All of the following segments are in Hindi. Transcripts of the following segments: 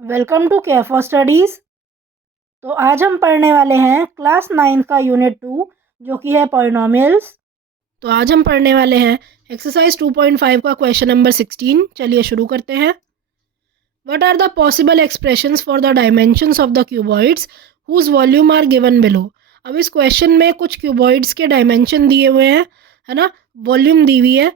Welcome to Care for Studies. तो आज हम पढ़ने वाले हैं क्लास 9 का यूनिट 2 जो कि है पॉलिनॉमियल्स। तो आज हम पढ़ने वाले हैं एक्सरसाइज 2.5 का क्वेश्चन नंबर 16। चलिए शुरू करते हैं। What are the possible expressions for the dimensions of the cuboids whose volume are given below. अब इस क्वेश्चन में कुछ क्यूबॉइड्स के डायमेंशन दिए हुए हैं, है ना, वॉल्यूम दी हुई है,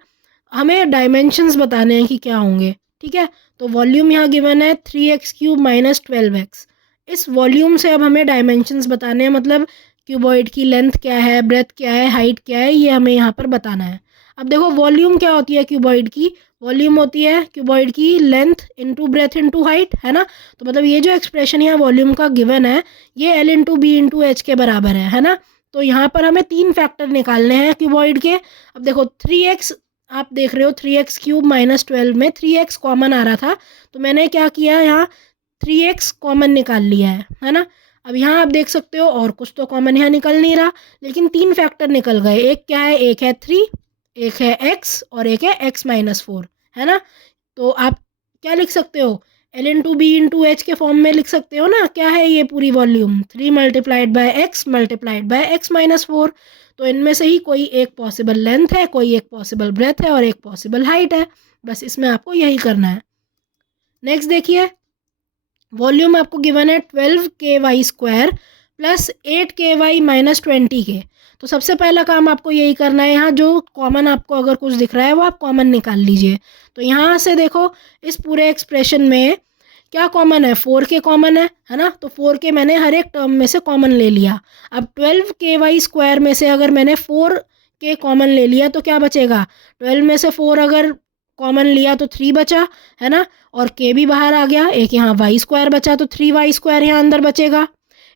हमें डायमेंशंस बताने हैं कि क्या होंगे। ठीक है, तो वॉल्यूम यहाँ गिवन है 3x³ माइनस 12x। इस वॉल्यूम से अब हमें डायमेंशंस बताने हैं, मतलब क्यूबॉइड की लेंथ क्या है, ब्रेथ क्या है, हाइट क्या है, ये हमें यहाँ पर बताना है। अब देखो वॉल्यूम क्या होती है क्यूबॉइड की, वॉल्यूम होती है क्यूबॉइड की length into breadth into height, है ना। तो मतलब ये जो एक्सप्रेशन यहाँ वॉल्यूम का गिवन है ये L into B into H के बराबर है ना। तो यहाँ पर हमें 3 फैक्टर निकालने हैं क्यूबॉइड के। अब देखो 3x, आप देख रहे हो 3x³ माइनस 12 में 3x कॉमन आ रहा था, तो मैंने क्या किया, यहाँ 3x कॉमन निकाल लिया है ना। अब यहाँ आप देख सकते हो और कुछ तो कॉमन यहाँ निकल नहीं रहा, लेकिन 3 फैक्टर निकल गए। एक क्या है, एक है 3, एक है x और एक है x माइनस 4, है ना। तो आप क्या लिख सकते हो, L into B into H के फॉर्म में लिख सकते हो ना। क्या है ये पूरी volume, 3 multiplied by x multiplied by x minus 4। तो इनमें से ही कोई एक पॉसिबल लेंथ है, कोई एक पॉसिबल ब्रेथ है और एक पॉसिबल हाइट है। बस इसमें आपको यही करना है। नेक्स्ट देखिए, वॉल्यूम आपको गिवन है 12 KY² प्लस 8 KY माइनस 20 के। तो सबसे पहला काम आपको यही करना है, यहाँ जो कॉमन आपको अगर कुछ दिख रहा है वो आप कॉमन निकाल लीजिए। तो यहाँ से देखो इस पूरे एक्सप्रेशन में क्या कॉमन है, 4K कॉमन है ना। तो 4K मैंने हर एक टर्म में से कॉमन ले लिया। अब 12 KY² में से अगर मैंने 4K कॉमन ले लिया तो क्या बचेगा, 12 में से 4 अगर कॉमन लिया तो 3 बचा, है ना। और k भी बाहर आ गया, एक यहाँ y² बचा तो 3y² यहाँ अंदर बचेगा।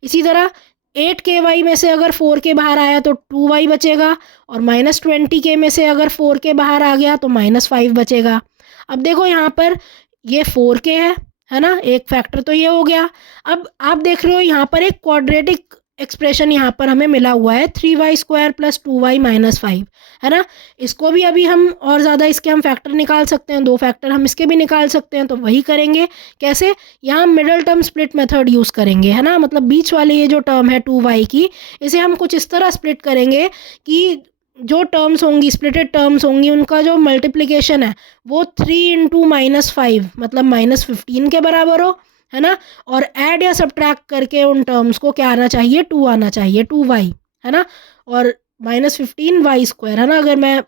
इसी तरह 8 KY में से अगर 4K बाहर आया तो 2y बचेगा, और माइनस 20K में से अगर 4K बाहर आ गया तो -5 बचेगा। अब देखो यहाँ पर ये 4K है ना, एक फैक्टर तो ये हो गया। अब आप देख रहे हो यहाँ पर एक क्वाड्रेटिक एक्सप्रेशन यहाँ पर हमें मिला हुआ है 3y² प्लस 2y माइनस 5, है ना। इसको भी अभी हम और ज़्यादा इसके हम फैक्टर निकाल सकते हैं, 2 फैक्टर हम इसके भी निकाल सकते हैं। तो वही करेंगे, कैसे, यहाँ middle term split method use करेंगे, है ना। मतलब बीच वाली ये जो टर्म है 2y की, इसे हम कुछ इस तरह स्प्लिट करेंगे कि जो टर्म्स होंगी, स्प्लिटेड टर्म्स होंगी, उनका जो मल्टीप्लिकेशन है वो 3 इंटू -5 मतलब -15 के बराबर हो, है ना। और ऐड या सब्ट्रैक्ट करके उन टर्म्स को क्या आना चाहिए, 2 आना चाहिए, 2y, है ना। और -15y², है ना। अगर मैं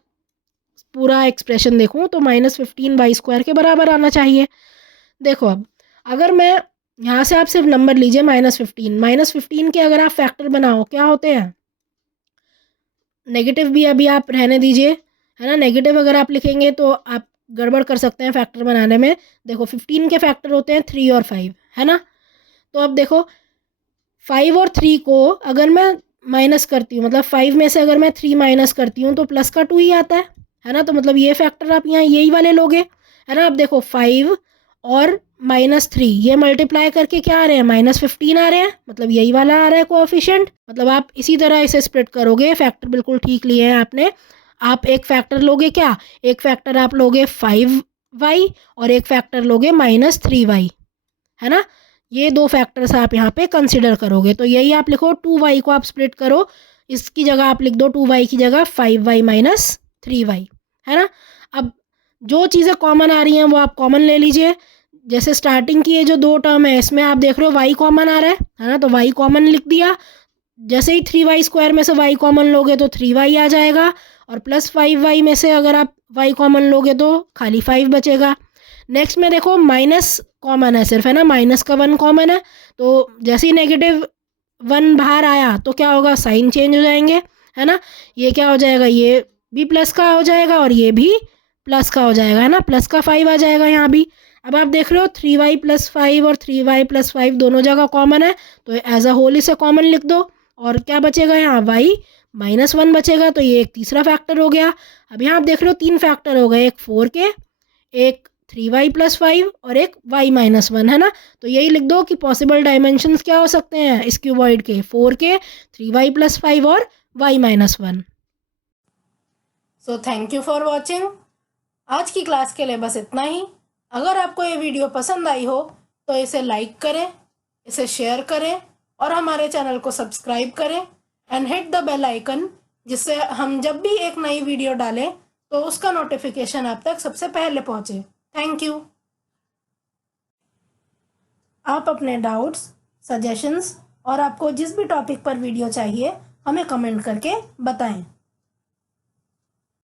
पूरा एक्सप्रेशन देखूं तो -15y² के बराबर आना चाहिए। देखो अब अगर मैं यहाँ से, आप सिर्फ नंबर लीजिए, -15 के अगर आप फैक्टर बनाओ क्या होते हैं, नेगेटिव भी अभी आप रहने दीजिए, है ना। नेगेटिव अगर आप लिखेंगे तो आप गड़बड़ कर सकते हैं फैक्टर बनाने में। देखो 15 के फैक्टर होते हैं 3 और 5, है ना। तो अब देखो 5 और 3 को अगर मैं माइनस करती हूँ, मतलब 5 में से अगर मैं 3 माइनस करती हूँ तो प्लस का 2 ही आता है ना। तो मतलब ये फैक्टर आप यहाँ यही वाले लोगे, है ना। अब देखो 5 और -3 ये मल्टीप्लाई करके क्या आ रहे हैं, -15 आ रहे हैं, मतलब यही वाला आ रहा है कोएफिशिएंट। मतलब आप इसी तरह इसे स्प्लिट करोगे, फैक्टर बिल्कुल ठीक लिए हैं आपने। आप एक फैक्टर लोगे, क्या, एक फैक्टर आप लोगे 5y और एक फैक्टर लोगे -3y, है ना। ये 2 फैक्टर्स आप यहाँ पे कंसिडर करोगे। तो यही आप लिखो, 2y को आप स्प्लिट करो, इसकी जगह आप लिख दो 2y की जगह 5y माइनस 3y, है ना। अब जो चीज़ें कॉमन आ रही हैं वो आप कॉमन ले लीजिए। जैसे स्टार्टिंग की ये जो 2 टर्म है इसमें आप देख रहे हो y कॉमन आ रहा है ना, तो y कॉमन लिख दिया। जैसे ही 3y² में से y कॉमन लोगे तो 3y आ जाएगा, और प्लस 5y में से अगर आप y कॉमन लोगे तो खाली 5 बचेगा। नेक्स्ट में देखो माइनस कॉमन है सिर्फ, है ना, माइनस का 1 कॉमन है। तो जैसे ही -1 बाहर आया तो क्या होगा, साइन चेंज हो जाएंगे, है ना। ये क्या हो जाएगा, ये भी प्लस का हो जाएगा और ये भी प्लस का हो जाएगा, है ना, प्लस का 5 आ जाएगा यहाँ भी। अब आप देख रहे हो 3y + 5 और 3y + 5 दोनों जगह कॉमन है, तो एज अ होल इसे कॉमन लिख दो। और क्या बचेगा यहाँ, y -1 बचेगा। तो ये एक तीसरा फैक्टर हो गया। अब यहाँ आप देख रहे हो 3 फैक्टर हो गए, एक 4k, एक 3y + 5 और एक y -1, है ना। तो यही लिख दो कि पॉसिबल डायमेंशंस क्या हो सकते हैं इस क्यूबॉइड के, 4k, 3y + 5 और y -1। So thank you for watching. आज की क्लास के लिए बस इतना ही। अगर आपको ये वीडियो पसंद आई हो तो इसे लाइक करें, इसे शेयर करें और हमारे चैनल को सब्सक्राइब करें and hit the bell icon, जिससे हम जब भी एक नई वीडियो डालें तो उसका नोटिफिकेशन आप तक सबसे पहले पहुंचे। Thank you. आप अपने डाउट्स, सजेशंस और आपको जिस भी टॉपिक पर वीडियो चाहिए हमें कमेंट करके बताएं।